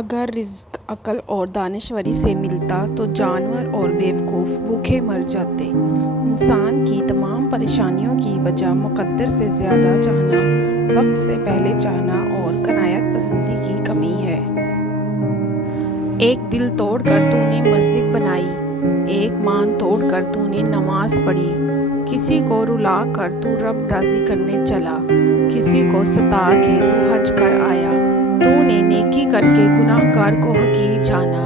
اگر رزق عقل اور دانشوری سے ملتا تو جانور اور بیوقوف بھوکے مر جاتے۔ انسان کی تمام پریشانیوں کی وجہ مقدر سے زیادہ چاہنا، وقت سے پہلے چاہنا اور قناعت پسندی کی کمی ہے۔ ایک دل توڑ کر تو نے مسجد بنائی، ایک مان توڑ کر تو نے نماز پڑھی، کسی کو رلا کر تو رب راضی کرنے چلا، کسی کو ستا کے تو حج کر آیا۔ تو نے نیکی کر کے گناہ گار کو حقیر جانا،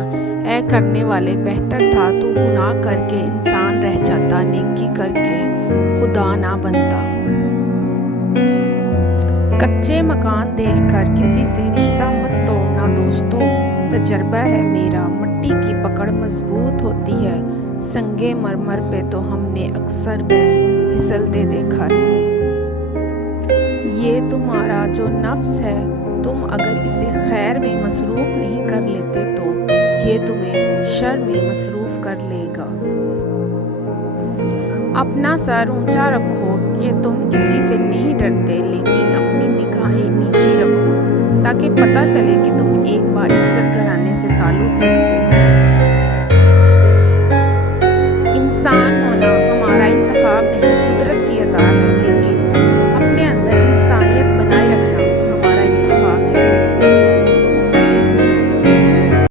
اے کرنے والے بہتر تھا تو گناہ کر کے انسان رہ جاتا، نیکی کر کے خدا نہ بنتا۔ کچے مکان دیکھ کر کسی سے رشتہ مت توڑنا دوستو، تجربہ ہے میرا مٹی کی پکڑ مضبوط ہوتی ہے، سنگے مرمر پہ تو ہم نے اکثر پھسلتے دیکھا۔ یہ تمہارا جو نفس ہے، تم اگر اسے خیر میں مصروف نہیں کر لیتے تو یہ تمہیں شر میں مصروف کر لے گا۔ اپنا سر اونچا رکھو کہ تم کسی سے نہیں ڈرتے، لیکن اپنی نگاہیں نیچی رکھو تاکہ پتہ چلے کہ تم ایک باعزت گھرانے سے تعلق رکھتے